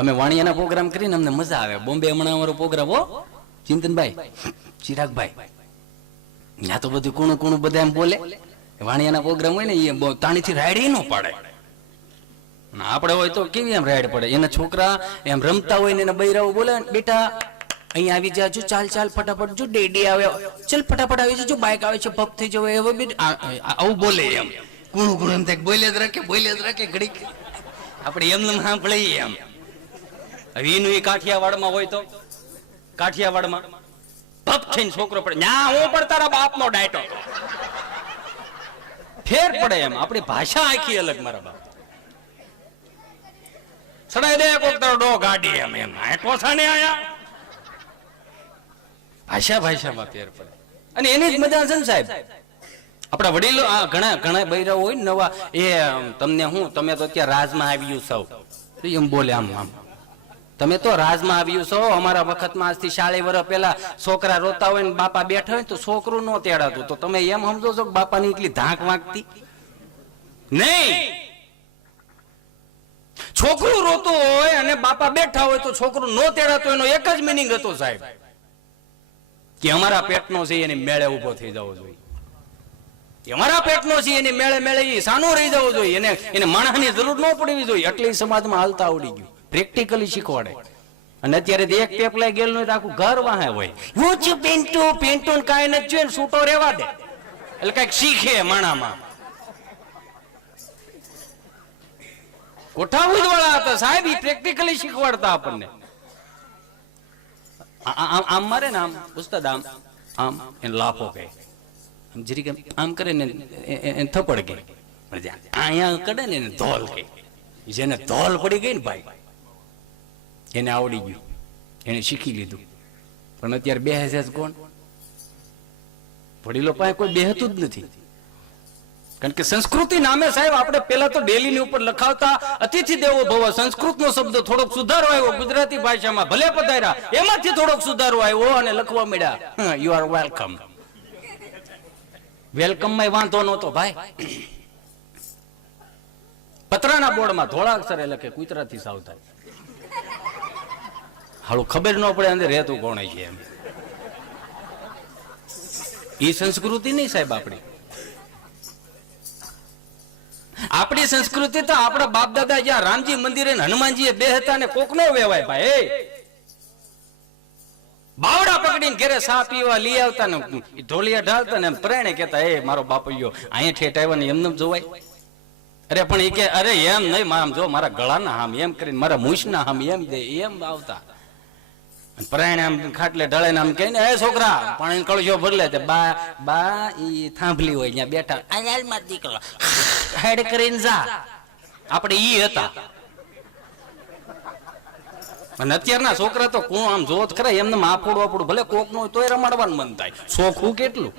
અમે વાણિયાના પ્રોગ્રામ કરીને અમને મજા આવે. બોમ્બે હમણાં અમારો પ્રોગ્રામ હો ચિંતનભાઈ, ચિરાગભાઈ, ત્યાં તો બધું કુણું કુણું બધા એમ બોલે. વાણિયાના પ્રોગ્રામ હોય ને એ તાણીથી રાયડ ન પાડે. આપણે હોય તો કેવી એમ રાયડ પડે. એના છોકરા એમ રમતા હોય ને એના બૈરાઓ બોલે, બેટા અહીંયા આવી જાજો, ચાલ ચાલ ફટાફટ, જો ડેડી આવે, ચાલ ફટાફટ આવી જજો, બાઇક આવે છે, પગ થઈ જવાય. હવે આવું બોલે એમ કુણું કુણું એમ થાય. બોલે જ રાખે ઘડીક. આપણે એમને સાંભળીએ એમ. હવે એનું એ કાઠિયાવાડમાં હોય તો કાઠિયાવાડમાં ભપ થઈને છોકરો પડે, ના હું પણ તારા બાપનો ડાયટો. ફેર પડે એમ. આપણી ભાષા આખી અલગ. મારા બાપ સડાઈ દે કોક તારો ડો ગાડી એમ એમ ટોસાને આયા. ભાષામાં ફેર પડે. અને એની જ મજા છે ને સાહેબ. આપણા વડીલો ઘણા ઘણા બૈરાઓ હોય ને નવા, એ તમને હું તમે તો અત્યારે રાજમાં આવ્યું સૌ એમ બોલે. આમ તમે તો રાજમાં આવ્યું છો. અમારા વખતમાં આજથી 40 વર્ષ પહેલા છોકરા રોતા હોય ને બાપા બેઠા હોય તો છોકરું નો તેડાતું. તો તમે એમ સમજો છો કે બાપાની એટલી ધાક વાગતી નહીં. છોકરું રોતું હોય અને બાપા બેઠા હોય તો છોકરું નો તેડાતું. એનો એક જ મિનિંગ હતો સાહેબ, કે અમારા પેટનો છે એની મેળે ઉભો થઈ જવો જોઈએ. અમારા પેટનો છે એની મેળે મેળે એ સાનો રહી જવો જોઈએ. એને માણસની જરૂર ન પડવી જોઈએ. એટલે સમાજમાં હાલતા આવડી ગયું. પ્રેક્ટિકલી શીખવાડે. અને અત્યારે એક ટેપ લઈ ગયેલું તો આખું ઘર વાહે હોય. હું છું પેન્ટુ કાંઈ નથી જોઈને છૂટો રહેવા દે. એટલે કઈક શીખે માણામાં. કોઠાવું વાળા હતા સાહેબ, એ પ્રેક્ટિકલી શીખવાડતા આપણને. આમ મારે ને આમ ઉસ્તાદ આમ આમ એને લાફો કહે, જરીક આમ કરે ને એને થપડ કહે. અહીંયા કડે ને એને ધોલ કહે. જેને ધોલ પડી ગઈ ને ભાઈ એને આવડી ગયું, એને શીખી લીધું. પણ અત્યારે બેસે કોણ? વડીલો પાસે કોઈ બેહતું જ નથી. કારણ કે સંસ્કૃતિ નામે સાહેબ આપણે પેલા તો ડેલી ની ઉપર લખાવતા અતિથિ દેવો ભવ. સંસ્કૃતનો શબ્દ થોડોક સુધારો આવ્યો ગુજરાતી ભાષામાં, ભલે પધાર્યા, એમાંથી થોડોક સુધારો આવ્યો અને લખવા મળ્યા યુ આર વેલકમ. વેલકમ માં વાંધો નહોતો ભાઈ. પતરાના બોર્ડમાં ધોળા અક્ષરે લખે કુતરાથી સાવધાન. હાલું ખબર ન પડે અંદર રહેતું કોણ છે એમ. એ સંસ્કૃતિ નહીં સાહેબ આપણી. આપણી સંસ્કૃતિ તો આપણા બાપ દાદા જ્યાં રામજી મંદિરે હનુમાનજી બે હતા ને કોક નો વેવાય ભાઈ. બાવડા પકડીને ઘરે સા પીવા લઈ આવતા ને ઢોલિયા ઢાલતા ને પ્રેણે કેતા, એ મારો બાપૈયો અહીંયા ઠેઠ આવ્યો ને એમને જોવાય. અરે પણ એ કે અરે એમ નહીં, આમ જો મારા ગળાના હામ એમ કરીને મારા મૂછના હામ એમ દે એમ આવતા. પ્રાણે આમ ખાટલે ઢળે ને આમ કહે ને, એ છોકરા પાણી કળશો ભરલે. બા બા ઈ થાંભલી હોય ત્યાં બેઠા, આયાલમાં દીકરો હેડ કરીને જા. આપણે ઈ હતા. અને અત્યારના છોકરા તો કોણ આમ જોત ખરા એમને માફોડું આપણું ભલે કોક નું તોય રમાડવાનું મન થાય. શોખું કેટલું.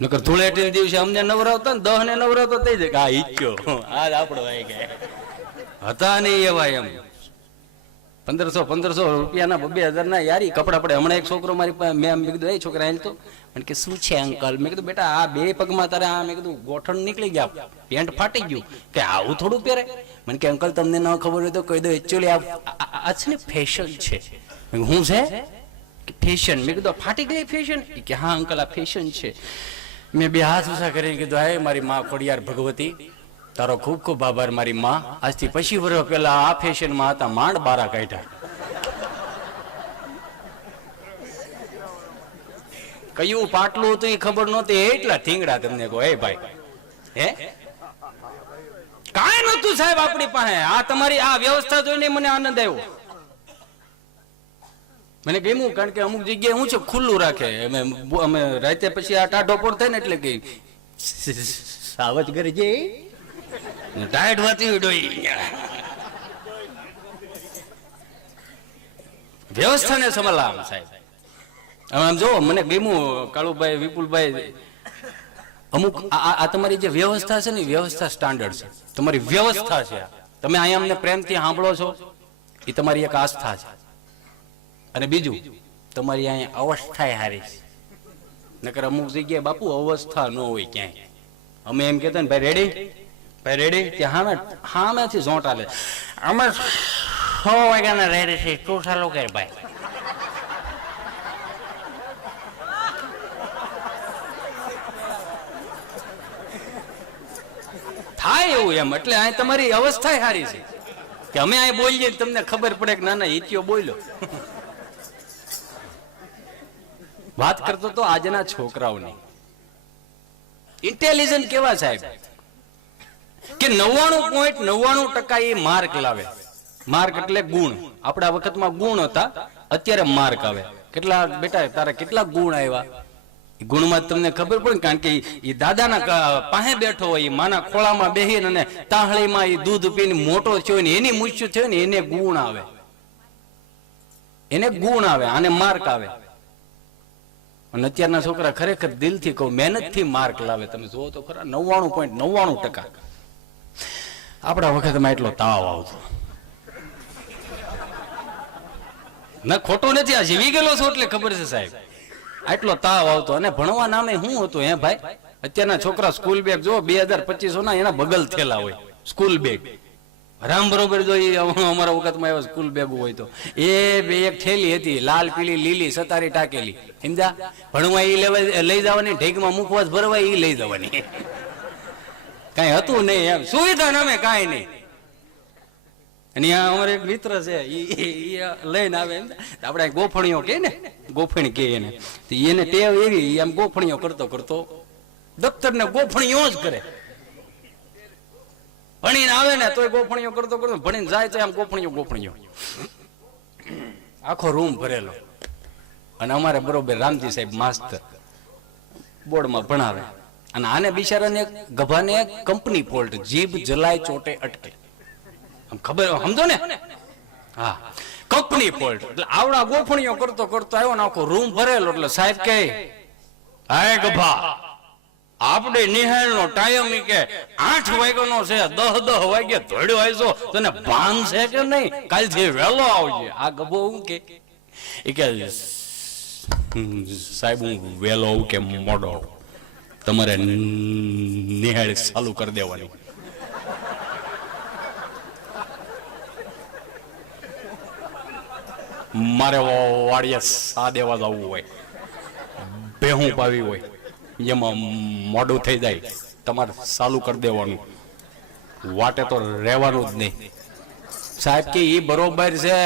નકર ધૂળેટી દિવસે અમને નવરાવતા ને 10 ને નવરાવતા થઈ જાય. હા ઈચ્યો આજ આપણો આવી ગયા હતા નહીં એવા. એમ 1500 રૂપિયાના 2000 ના યારી કપડા પડે. હમણાં એક છોકરો મારી પાસે, મેં કીધું એ છોકરા હાલ તો, મને કે શું છે અંકલ? મેં કીધું બેટા આ 2 પગમાં તારે આ, મેં કીધું ગોઠણ નીકળી ગયા, પેન્ટ ફાટી ગયું, કે આવું થોડું પહેરે? મને કે અંકલ તમને ન ખબર હોય તો કહી દો, એકચ્યુઅલી આ છે ને ફેશન છે. હું છે ફેશન? મેં કીધું ફાટી ગઈ ફેશન? કે હા અંકલ આ ફેશન છે. મેં 2 હાથ ઊંચા કરીને કીધું, હે મારી માં ખોડિયાર ભગવતી, તારો ખૂબ ખૂબ આભાર મારી માં. આજથી 25 વર્ષ પહેલા આ ફેશનમાં હતા, માંડ બારા કાઢ્યા. કયું પાટલું હતું એ ખબર નહોતી, એટલા થીંગડા તમને કહો. હે ભાઈ હે કાંઈ નતું સાહેબ આપણી પાસે. આ તમારી આ વ્યવસ્થા જોઈને મને આનંદ આવ્યો. મને ગમ્યું, કારણ કે અમુક જગ્યાએ હું છે ખુલ્લું રાખે. અમે રાતે પછી આ ટાઢો પોર થાય ને એટલે કે સાવજ ઘરે જે ટાઈટ વાતી ડોઈ વ્યવસ્થાને સમલામ સાહેબ. આમ જો મને ગમ્યું કાળુભાઈ, વિપુલભાઈ, અમુક આ તમારી જે વ્યવસ્થા છે ને વ્યવસ્થા સ્ટાન્ડર્ડ છે. તમારી વ્યવસ્થા છે. તમે અહીંયા અમને પ્રેમથી સાંભળો છો એ તમારી એક આસ્થા છે. અને બીજું તમારી અહીંયા અવસ્થા હારી છે. નકર અમુક જગ્યાએ બાપુ અવસ્થા ન હોય ક્યાંય. અમે એમ કહેતા ને ભાઈ રેડી ભાઈ રેડી? ત્યાં હામેથી ઝોંટા લે. અમે 6 વાગ્યાના રેડી છે, તું ચાલુ કર ભાઈ. થાય એવું એમ. એટલે આ તમારી અવસ્થા સારી છે કે અમે આ બોલીએ તમને ખબર પડે કે ના ના ઈત્યો બોલ્યો. વાત કરતો તો આજના છોકરાઓની ઇન્ટેલિજન્ટ કેવા સાહેબ કે 99.99% એ માર્ક લાવે. માર્ક એટલે ગુણ. આપણા વખતમાં ગુણ હતા, અત્યારે માર્ક આવે. કેટલા બેટા તારા કેટલા ગુણ આવ્યા? ગુણમાં તમને ખબર પડે, કારણ કે એ દાદાના પાસે બેઠો હોય, એ માના ખોળામાં બેહીને અને તાહળીમાં એ દૂધ પીને મોટો થયો ને એની મૂછ્યું થયો ને એને ગુણ આવે. એને ગુણ આવે, આને માર્ક આવે. અને અત્યારના છોકરા ખરેખર દિલથી કહું, મહેનતથી માર્ક લાવે. તમે જુઓ તો ખરા 99.99%. આપણા વખતમાં એટલો તાવ આવતો ના, ખોટું નથી. આ જીવી ગયેલો છો એટલે ખબર છે સાહેબ. આટલો તાવ આવતો. અને ભણવા નામે શું હતું હે ભાઈ? અત્યારના છોકરા સ્કૂલ બેગ જો 2025 ના એના બગલ થયેલા હોય. સ્કૂલ બેગ રામ બરોબર જો અમારા વખતમાં એવા સ્કૂલ બેગ હોય તો એ બે એક થેલી હતી, લાલ પીળી લીલી સતારી ટાકેલી. સમજા? ભણવા એ લઈ જવાની, ઢેકમાં મૂકવા ભરવા એ લઈ જવાની. કઈ હતું નહીં એમ, સુવિધા નામે કઈ નહીં. અને અમારે એક મિત્ર છે, લઈને આવે આપણે ગોફણીઓ કે ને, ગોફણી કે એને ટેવ એવી, એમ ગોફણીઓ કરતો કરતો દફતર ને ગોફણીઓ જ કરે. ભણીને આવે ને તોય ગોફણીઓ કરતો કરતો, ભણીને જાય તો એમ ગોફણીઓ. આખો રૂમ ભરેલો. અને અમારે બરોબર રામજી સાહેબ માસ્તર બોર્ડમાં ભણાવે. અને આને બિચારાને ગભાને કંપની ફોલ્ટ, જીભ જલાય ચોટે અટકે. ખબર સમજો ને? હા, કંપની ફોલ્ટ. એટલે આવડા ગોફણીઓ કરતો કરતો આવ્યો ને આખો રૂમ ભરેલો. એટલે સાહેબ કે, હાય ગભા, આપણે નિહાળ નો ટાઈમ કે 8 વાગ્યાનો છે, 10 વાગે ધોડ્યો આવ્યો, તને ભાન છે કે નહીં? કાલથી વહેલો આવજે. આ ગભો હું કે સાહેબ હું વહેલો આવું કે મોડો? તમારે નિહાળ ચાલુ કરી દેવાની. મારે વાડિયા સા દેવા જવું હોય, ભેહું પાવી હોય, એમાં મોડું થઈ જાય, તમારે ચાલુ કરી દેવાનું. વાટે તો રહેવાનું જ નહીં. સાહેબ કે એ બરોબર છે,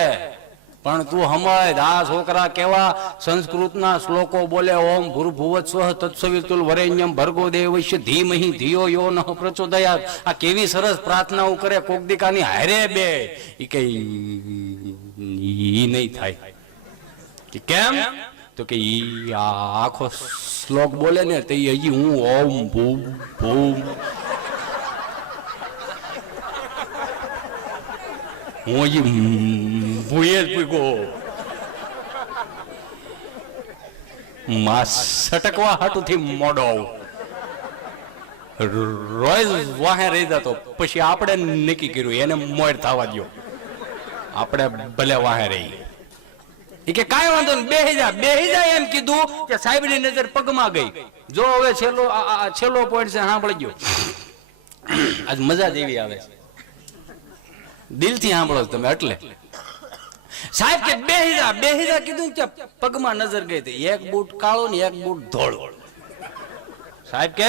પણ તું સમજ, આ છોકરા કેવા સંસ્કૃતના શ્લોકો બોલે. ઓમ ભૂર્ભુવઃ સ્વઃ તત્સવિતુર્ વરેણ્યં ભર્ગો દેવસ્ય ધીમહિ ધિયો યો નઃ પ્રચોદયાત્. આ કેવી સરસ પ્રાર્થનાઓ કરે. કોક દીકાની હારે બે ઈ કે ઈ નહીં થાય. કે કેમ? તો કે ઈ આખો શ્લોક બોલે ને તો હજી હું ઓમ ભૂમ ભૂમ હું હજી ભૂએ જ પૂગો. માં સટકવા હાટુથી મોડો આવું. રોજ વાહે રહી જતો. પછી આપણે નક્કી કર્યું એને મોડ થવા દો, આપણે ભલે વાહે રહી. એ કે કાંઈ વાંધો નહીં, બેહી જાય એમ કીધું કે સાહેબ ની નજર પગમાં ગઈ. જો હવે છેલ્લો પોઈન્ટ છે, સાંભળી ગયો. આજ મજા જેવી આવે છે, દિલથી સાંભળો તમે. એટલે સાહેબ કે બેહી જા કીધું કે પગમાં નજર ગઈ હતી. એક બૂટ કાળો ને એક બૂટ ધોળો. સાહેબ કે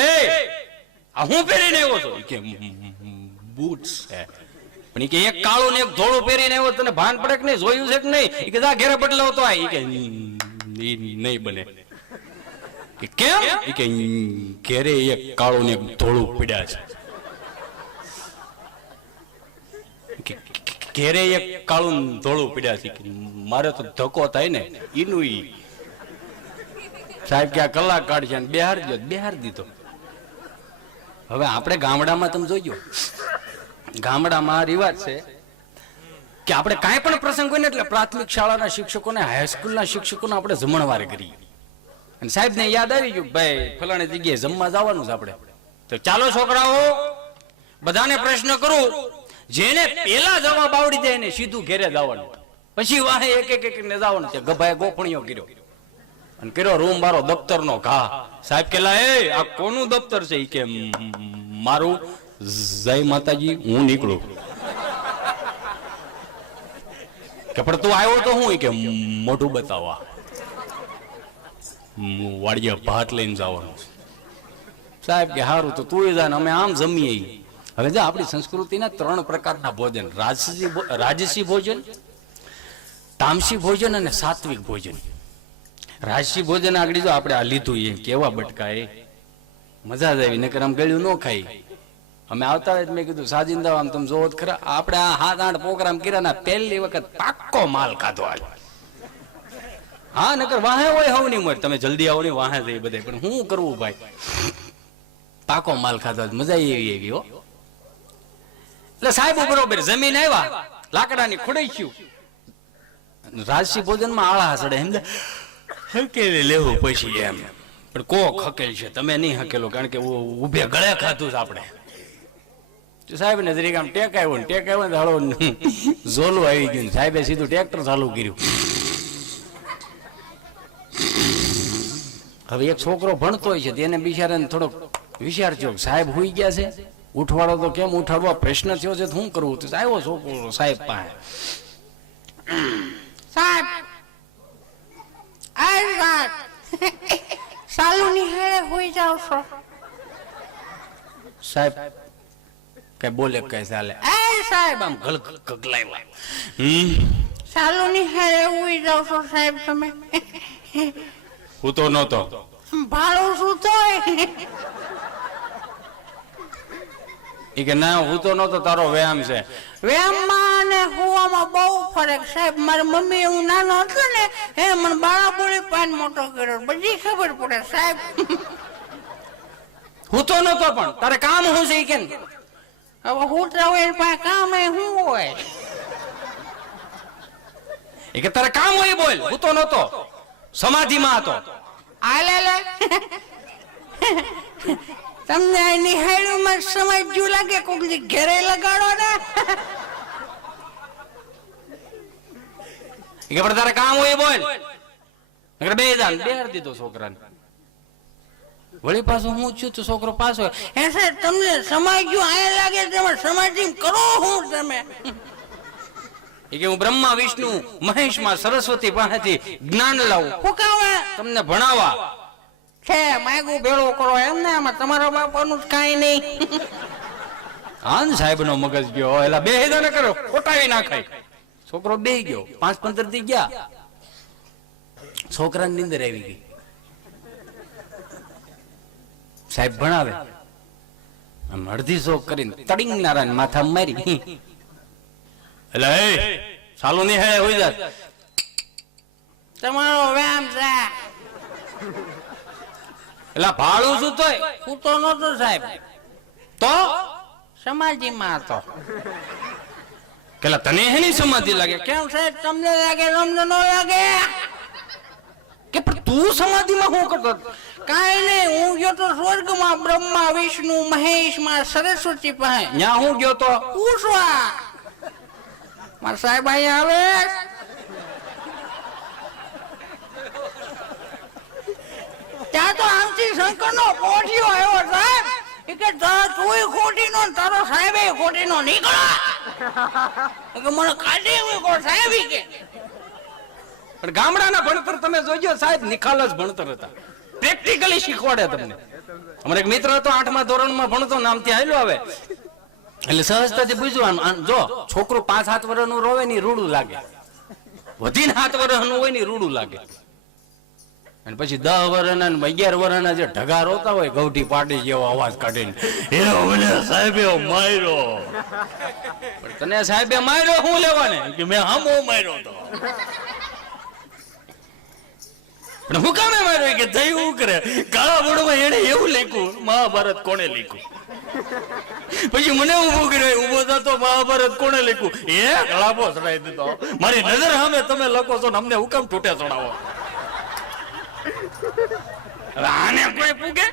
આ હું પહેરીને આવ્યો છું? કે બૂટ છે, પણ કે એક કાળું ને એક ધોળું પહેરીને આવ્યો, તને ભાન પડે કે નહીં? જોયું છે કે નહીં? કે જા ઘેરે બદલાવ તો આ. કે નહીં બને. કે કેમ? કે ઘેરે એક કાળું ને એક ધોળું પડ્યા છે. ઘેરે એક કાળું ધોળું પડ્યા છે. મારે તો ધક્કો થાય ને ઈનું ઈ. સાહેબ કે આ કલાક કાઢશે ને બિહાર દીધો. હવે આપણે ગામડામાં તમે જોજો, ગામડામાં રિવાજ છે કે આપણે કાંઈ પણ પ્રસંગ હોય ને એટલે પ્રાથમિક શાળાના શિક્ષકોને, હાઈસ્કૂલના શિક્ષકોને આપણે જમણવાર કરીએ. અને સાહેબ ને યાદ આવી ગયું, ભાઈ ફલાણી જગ્યાએ જમવા જવાનું છે આપણે, તો ચાલો છોકરાઓ બધાને પ્રશ્ન કરું, જેને પેલા જવાબ આવડી જાય ને સીધું ઘેરે જવાનું, પછી વાહે એક ને જવાનું છે. ગભાએ ગોફણીઓ કર્યો અને કર્યો રૂમ મારો દફતરનો ઘા. સાહેબ કેલા, એ આ કોનું દફતર છે? કે મારું. જય માતાજી, હું નીકળું. કે પણ તું આવ્યો તો હું કે મોઢું બતાવવા, વાડિયા ભાત લઈને જવાનું. સાહેબ કે હારું તો તું જા ને અમે આમ જમીએ. હવે જો આપણી સંસ્કૃતિના 3 પ્રકારના ભોજન, રાજસી ભોજન, તામસી ભોજન અને સાત્વિક ભોજન. રાજસી ભોજન આગળ જો આપણે આ લીધું એ કેવા બટકાય, મજા જ આવી. નકર આમ ગળ્યું ન ખાઈ. અમે આવતા હોય મેં કીધું સાજિંદા આમ તમે જોવો ખરા, આપણે આ 7-8 પ્રોગ્રામ કર્યા, પહેલી વખત પાક્કો માલ ખાધો હાલ. હા નકર વાહે હોય હવ નહીં મળે, તમે જલ્દી આવો ને વાહે જઈ બધે, પણ શું કરવું ભાઈ, પાકો માલ ખાધો, મજા એવી હો. એટલે સાહેબ બરોબર જમીન આવ્યા, લાકડાની ખોડાઈશું. રાજસી ભોજનમાં આળા સડે એમ હકેલી લેવું પછી એમ, પણ કોક હકેલ છે, તમે નહીં હકેલો, કારણ કે ઉભે ગળે ખાધું છે આપણે. સાહેબ ને જરીક આમ ટેક આવ્યો ને હાલો ઝોલું આવી ગયું, સાહેબે સીધું ટ્રેક્ટર ચાલુ કર્યું. હવે એક છોકરો ભણતો હોય છે, તેને બિચારાને થોડોક વિચાર થયો, સાહેબ હુઈ ગયા છે, ઉઠવાડો તો કેમ ઉઠાડવા, પ્રશ્ન થયો છે, શું કરવું? તો આવ્યો છોકરો સાહેબ પાસે. સાહેબ સાલુની હેળે હોઈ જાવ છો. સાહેબ કઈ બોલે કઈ ચાલે. સાહેબ આમ ગગલાવ્યા. સાલુની હેળે હોઈ જાવ છો સાહેબ તમે. હું તો નહોતો ભાડું શું તો એ કે ના હું તો નહોતો, તારો વ્યાયામ છે. વ્યાયામમાં અને હુવામાં બહુ ફરક સાહેબ. મારી મમ્મી હું નાનો હતો ને એ મને બાળા બોલી પાન મોટો કર્યો, બધી ખબર પડે સાહેબ. હું તો નહોતો, પણ તારે કામ શું છે કે? હવે હું તો એની પાસે કામ એ શું હોય? એ કે તારે કામ હોય બોલ. હું તો નહોતો, સમાધિમાં હતો. આ લે તમને નિહાળ્યુંમાં સમજ્યું લાગે, કોક દી ઘરે લગાડો ને. કે પણ તારે કામ હોય બોલ. બે જાન બેહાર દીધો છોકરાને. વળી પાછું હું છું તો છોકરો પાછો હે સાહેબ તમને સમજ્યું આ લાગે, તમે સમાધિ કરો હું તમે. એ કે હું બ્રહ્મા વિષ્ણુ મહેશ માં સરસ્વતી પાસેથી જ્ઞાન લાવું, ફૂકાવા તમને ભણાવવા છે. માગું ભેળો કરો એમ ને, આમાં તમારા બાપાનું જ કાંઈ નહીં. હા સાહેબ નો મગજ ગયો, એલા બે હેદા ન કરો, કોટાવી નાખાય. છોકરો બે ગયો, 5-15 દી ગયા, છોકરાની નીંદર આવી ગઈ. સાહેબ ભણાવે, આમ અડધી શોક કરીને તડિંગ નારાયણ માથા મારી. એટલે એ ચાલુ નહીં હે હોઈ જાત, તમારો વ્યાયામ છે. એટલે ભાડું શું તોય હું તો નહોતો સાહેબ, તો સમાધિમાં હતો. પેલા તને હેની સમાધિ લાગે? કેમ સાહેબ તમને લાગે, તમને ન લાગે? કે પણ તું સમાધિમાં શું કરતો? કાંઈ નહીં, હું ગયો તો સ્વર્ગમાં, બ્રહ્મા વિષ્ણુ મહેશ માં સરસ્વતી પાસે. ત્યાં હું ગયો તો પૂછવા મારા સાહેબ અહીંયા આવે. ત્યાં તો આમથી શંકર નો પોઠિયો આવ્યો સાહેબ. એ કે તુંય ખોટી નો, તારો સાહેબ ખોટી નો, નીકળો. મને કાઢી મૂકો સાહેબ. કે પણ ગામડાના ભણતર તમે જોજો સાહેબ, નિખાલસ ભણતર હતા, પ્રેક્ટિકલી શીખવાડે તમને. અમારે એક મિત્ર હતો 8મા ધોરણમાં ભણતો, નામથી આવેલો આવે, એટલે સહજતાથી પૂછ્યું, જો છોકરો 5-7 વર્ષનું રોવે ને રૂડું લાગે, વધીને 7 વર્ષનું હોય ને રૂડું લાગે, અને પછી 10 વર્ષના 11 વર્ષના જે ઢગા રોતા હોય ગૌઠી પાટી જેવો અવાજ કાઢીને, સાહેબે માર્યો. પણ તને સાહેબે માર્યો શું લેવાને? કે મેં હમો માર્યો તો. પણ હું કામે માર્યો? કે જઈ હું કરે કાળા બોર્ડમાં એને એવું લખ્યું, મહાભારત કોણે લખ્યું? પછી મને ઉભો કર્યો, ઉભો થતો, મહાભારત કોણે લખ્યું? એ ગળાપો ચડાવી દીધો. મારી નજર સામે તમે લખો છો ને અમને હુકમ તૂટે ચડાવો. આને કોઈ પૂગે?